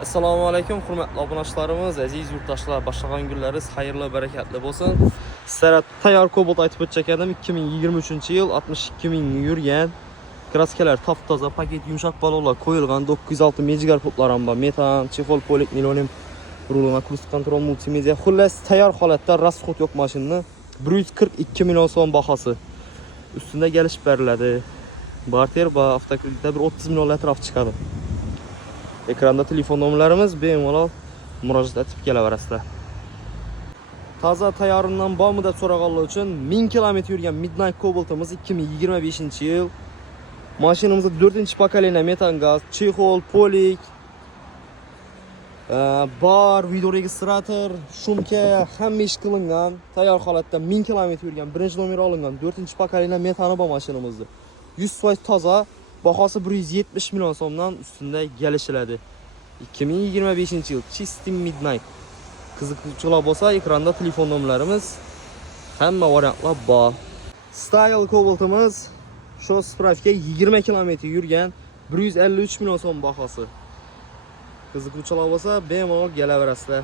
Assalomu alaykum, hurmatli obunachilarimiz, aziz yurtdoshlar, boshlagan kunlaringiz xayrli, barakatli bo'lsin. Sizlarga tayyor Cobalt aytib o'tchadim. 2023-yil 62 ming yurgan. Kraskalar top-toza, paket yumshoq balonlar qo'yilgan, 906 megagar pultlar ham bor. Metan, chexol, polik, nilonim, rulon, cruise control, multimedia. Xullas, tayyor holatda rasxod yo'q mashinani 142 million so'm bahasi. Ustida gelish beriladi. Barter va avtokreditda bir 30 million atrof chiqadi. Ekranda telefon nomerlarimiz bemalol murojaat etib kelaverasizlar. Toza tayyorindan bor muddat so'raganlar uchun 1000 km yurgan Midnight Cobalt'imiz 2025-yil. Mashinamizda 4-pokoleniya metan gaz, chexol, polik, bar, video registrator, shumka hamma ish qilingan, tayyor holatda 1000 km yurgan, birinchi nomer olingan 4-pokoleniya metani bor mashinamizda. 100% toza. Bahosi 170 million so'mdan ustunda kelishiladi. 2025-yil Chistim Midnight. Qiziquvchilar bo'lsa, ekranda telefon nomerlarimiz, hamma variantlar bor. Style Cobalt'imiz shu spravka 20 km yurgan, 153 million so'm bahosi. Qiziquvchilar bo'lsa, bemalol kelaverasizlar.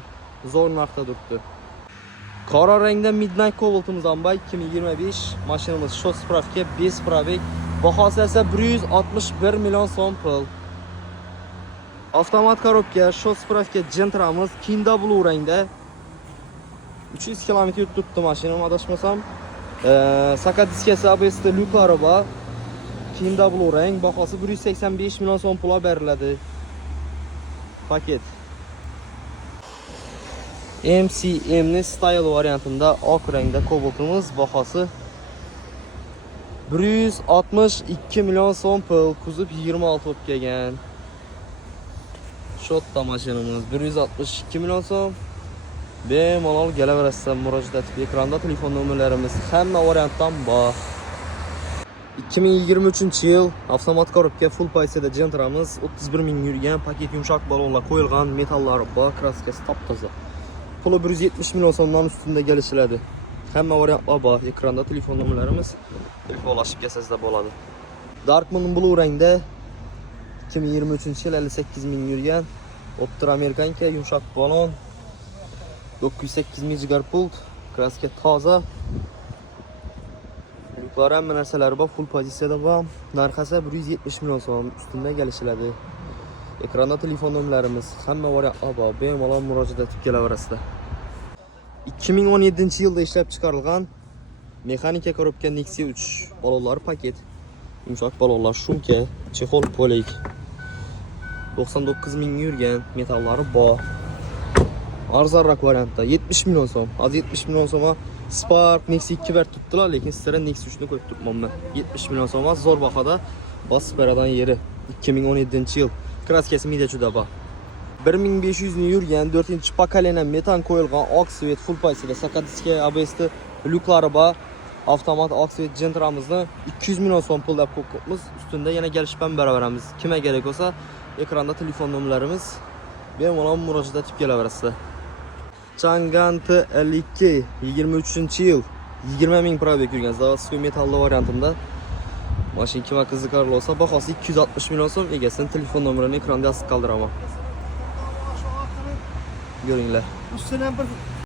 Zo'r narxda turibdi. Qora rangda Midnight Cobalt'imiz ham bor, 2025 mashinamiz shu spravka 5 probek. Bahosi esa 161 million so'm pul. Avtomat korobka, shu spravka Gentra'miz Kinda Blue rangda 300 km yuribdi mashinam, adashmasam. Sakat diskasi ABS lyuklari bor. Kinda Blue rang, bahosi 185 million so'm pul beriladi. Paket. MCM'ni style variantida oq rangda Cobalt'imiz, bahosi 162 million so'm pul, kuzov 26 bo'lib kelgan. Shotda mashinamiz 162 million so'm. Bemalol kelaverasizlar, murojaat etib ekranda telefon nomerlarimiz hamma variantdan bor. 2023-yil avtomat korobka full paysada Gentra'miz 31 ming yurgan, paket yumshoq balonlar qo'yilgan, metallari bor, kraskasi top-toza. Puli 170 million so'mdan ustunda kelishiladi. Hamma variantlar bor. Ekranda telefon nomerlarimiz, telefonlashib kelsangizlar bo'ladi. Darkman Blue rangda 2023-yil 58 ming yurgan, o'ttir amerikanka yumshoq balon, 908 megagar pult, kraska toza. Yuqori hamma narsalar bor, full pozitsiyada bor. Narxi 170 million so'm ustunda kelishiladi. Ekranda telefon nomerlarimiz, hamma variantlar bor. Bemalol murojaat etib kelaverasizlar. 2017-yilda ishlab chiqarilgan mexanika korobka Nexia 3 balonlar paket, yumshoq balonlar, shumka, chexol, polik. 99 ming yurgan, metallari bor. Arzonroq variantda 70 million so'm. Az 70 million so'mga Spark Nexia 2 ber tutdilar, lekin sizlarga Nexia 3 ni qo'yib turibman. 70 million so'mga zo'r bahada bosib beradan yeri. 2017-yil. Kraskasi media juda bor. 1500 ni yurgan 4-pokoleniya metan qo'yilgan oq svet full paysida, sakat diska ABS lyuklari bor. Avtomat oq svet Gentra'mizni 200 million so'm pul deb qo'yibmiz. Ustunda yana kelishib beraveramiz. Kimga kerak bo'lsa, ekranda telefon nomerlarimiz, bemalol murojaat etib kelaverasizlar. Chang'an T52 23-yil 20 ming probek yurgan, zavodskiy metalli variantida. Mashina kimga qiziqar bo'lsa, bahosi 260 million so'm, egasini telefon nomerini ekranda yozib qoldiraman. Görünler. Üstüne bir